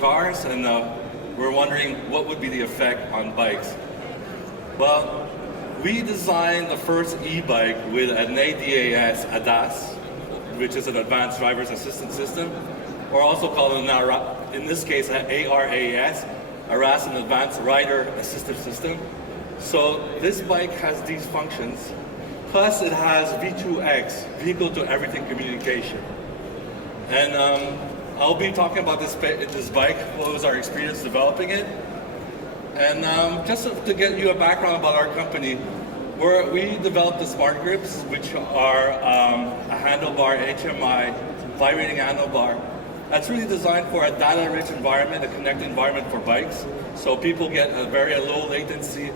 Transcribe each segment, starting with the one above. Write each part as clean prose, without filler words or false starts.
cars, and we're wondering what would be the effect on bikes. Well, we designed the first e-bike with an ADAS, which is an advanced driver's assistance system, or also called in this case an ARAS, an advanced rider assistance system. So this bike has these functions, plus it has V2X, vehicle to everything communication. And I'll be talking about this bike, what was our experience developing it. And just to get you a background about our company, we developed the Smart Grips, which are a handlebar HMI, vibrating handlebar. That's really designed for a data-rich environment, a connected environment for bikes. So people get a very low latency,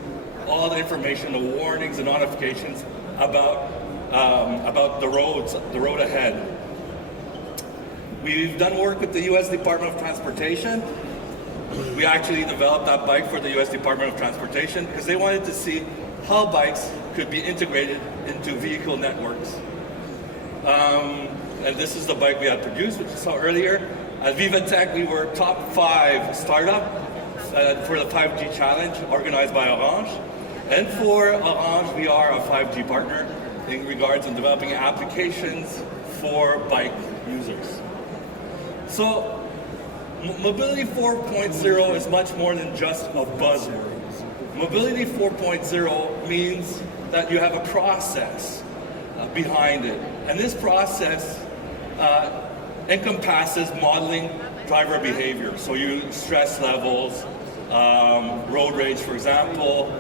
all the information, the warnings and notifications about the road ahead. We've done work with the U.S. Department of Transportation. We actually developed that bike for the U.S. Department of Transportation because they wanted to see how bikes could be integrated into vehicle networks. And this is the bike we had produced, which you saw earlier. At VivaTech, we were top 5 startup for the 5G challenge organized by Orange. And for Orange, we are a 5G partner in regards to developing applications for bike users. So, Mobility 4.0 is much more than just a buzzword. Mobility 4.0 means that you have a process behind it. And this process encompasses modeling driver behavior. So stress levels, road rage, for example,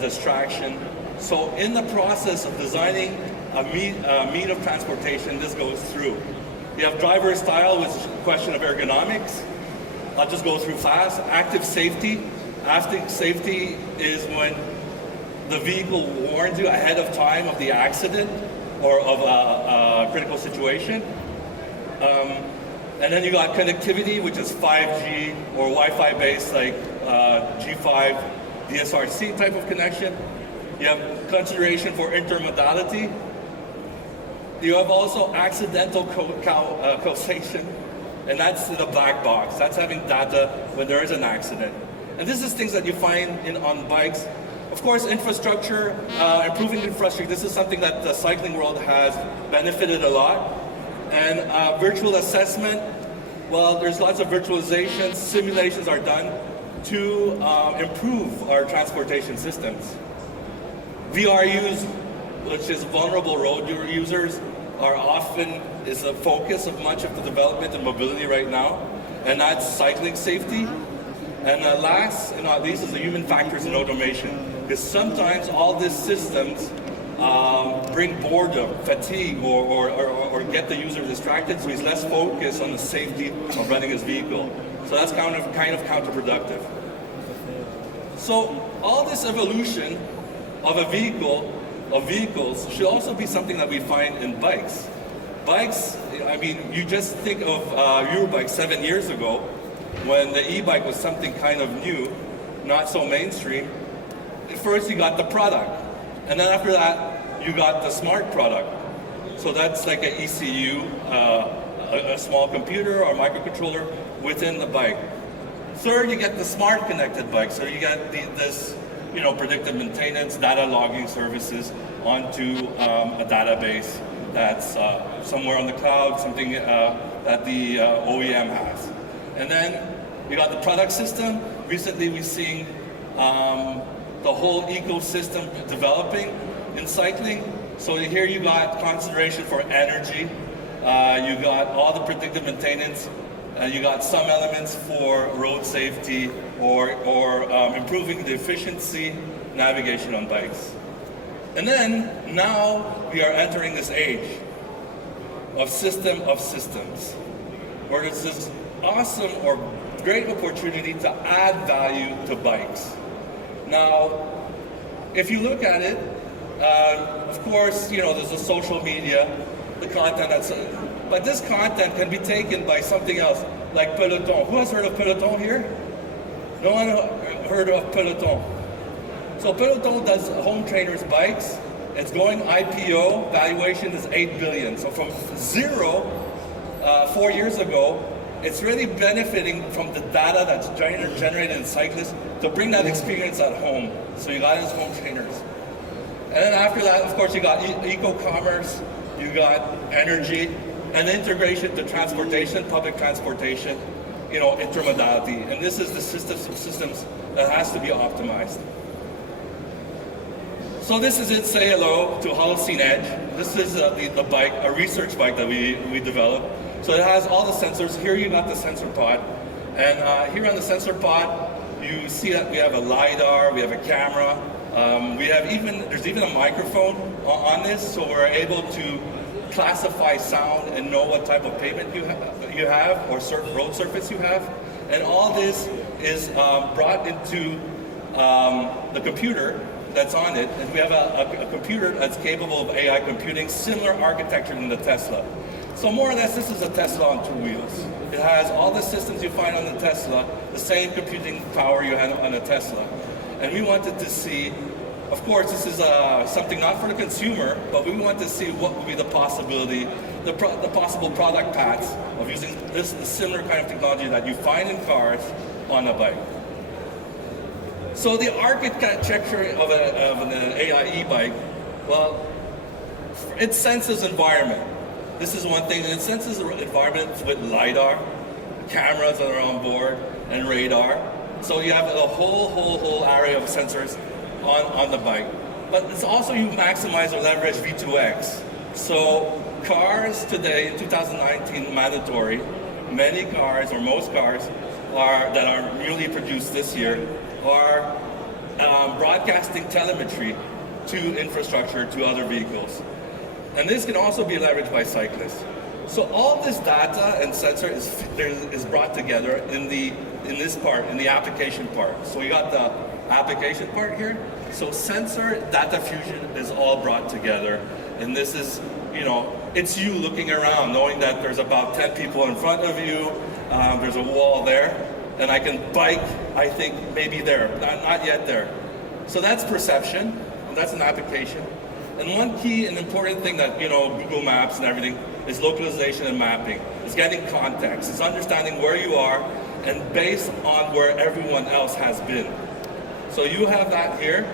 distraction. So in the process of designing a mean of transportation, this goes through. You have driver style, which is a question of ergonomics. I'll just go through fast. Active safety. Active safety is when the vehicle warns you ahead of time of the accident or of a critical situation. And then you got connectivity, which is 5G or Wi-Fi based, like G5, DSRC type of connection. You have consideration for intermodality. You have also accidental causation, and that's the black box. That's having data when there is an accident. And this is things that you find on bikes. Of course, infrastructure, improving infrastructure. This is something that the cycling world has benefited a lot. And virtual assessment, well, there's lots of virtualizations, simulations are done to improve our transportation systems. VRUs, which is vulnerable road users, is the focus of much of the development in mobility right now, and that's cycling safety. And last and not least is the human factors in automation, because sometimes all these systems bring boredom, fatigue, or get the user distracted, so he's less focused on the safety of running his vehicle. So that's kind of counterproductive. So all this evolution of vehicles should also be something that we find in bikes. Bikes, I mean, you just think of Eurobike 7 years ago, when the e-bike was something kind of new, not so mainstream. First you got the product, and then after that you got the smart product. So that's like an ECU, a small computer or microcontroller within the bike. Third, you get the smart connected bike. So you get this predictive maintenance, data logging services onto a database that's somewhere on the cloud, something that the OEM has. And then you got the product system. Recently we're seeing the whole ecosystem developing in cycling. So here you got consideration for energy, you got all the predictive maintenance, you got some elements for road safety or improving the efficiency, navigation on bikes. And then now we are entering this age of system of systems, where there's this awesome or great opportunity to add value to bikes. Now, if you look at it, of course, there's the social media, the content but this content can be taken by something else, like Peloton. Who has heard of Peloton here? No one heard of Peloton. So Peloton does home trainers bikes. It's going IPO, valuation is $8 billion. So from zero 4 years ago, it's really benefiting from the data that's generated in Cyclist to bring that experience at home. So you got his home trainers. And then after that, of course, you got eco-commerce, you got energy, and integration to transportation, public transportation, intermodality. And this is the systems that has to be optimized. So this is it, say hello to Holocene Edge. This is the bike, a research bike that we developed. So it has all the sensors. Here you got the sensor pod. And here on the sensor pod, you see that we have a LiDAR, we have a camera. There's even a microphone on this, so we're able to classify sound and know what type of pavement you have or road surface you have. And all this is brought into the computer that's on it. And we have a computer that's capable of AI computing, similar architecture than the Tesla. So more or less, this is a Tesla on two wheels. It has all the systems you find on the Tesla, the same computing power you have on a Tesla. And we wanted to see, of course, this is something not for the consumer, but we want to see what would be the possibility, the possible product paths of using this similar kind of technology that you find in cars on a bike. So the architecture of an AI e-bike, well, it senses environment. This is one thing, and it senses environment with LiDAR, cameras that are on board, and radar. So you have a whole array of sensors on the bike. But it's also you maximize or leverage V2X. So cars today in 2019 mandatory, many cars or most cars that are newly produced this year are broadcasting telemetry to infrastructure, to other vehicles. And this can also be leveraged by cyclists. So all this data and sensor is brought together in this part, in the application part. So we got the application part here. So sensor data fusion is all brought together. And this is, it's you looking around, knowing that there's about 10 people in front of you, there's a wall there, and I can bike, I think, maybe there, not yet there. So that's perception, and that's an application. And one key and important thing that, Google Maps and everything is localization and mapping. It's getting context. It's understanding where you are and based on where everyone else has been. So you have that here.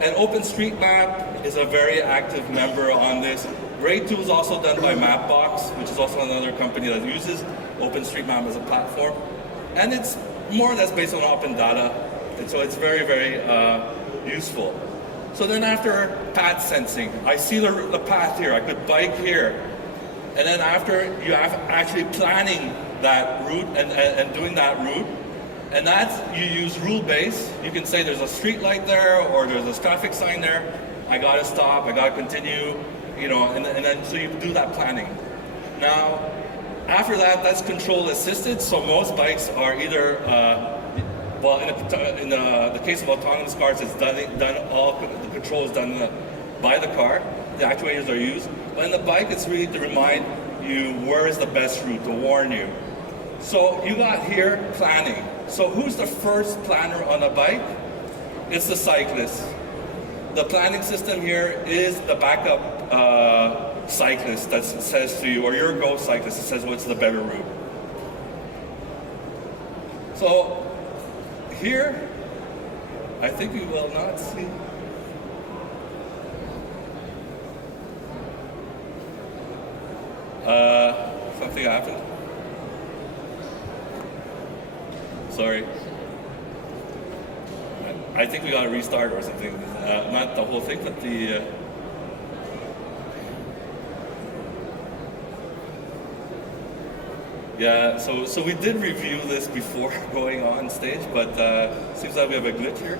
And OpenStreetMap is a very active member on this. Great tool is also done by Mapbox, which is also another company that uses OpenStreetMap as a platform. And it's more or less based on open data. And so it's very, very useful. So then after path sensing, I see the path here, I could bike here. And then after, you have actually planning that route and doing that route. And that's, you use rule-based. You can say there's a street light there or there's a traffic sign there. I gotta stop, I gotta continue, and then so you do that planning. Now, after that, that's control assisted. So most bikes are either, in the case of autonomous cars, it's all the control is done by the car. The actuators are used. But in the bike, it's really to remind you where is the best route, to warn you. So you got here planning. So who's the first planner on a bike? It's the cyclist. The planning system here is the backup cyclist that says to you, or your go cyclist that says what's the better route. So here, I think we will not see. Something happened. Sorry. I think we got to restart or something. Not the whole thing, but the. Yeah, so we did review this before going on stage, but seems like we have a glitch here.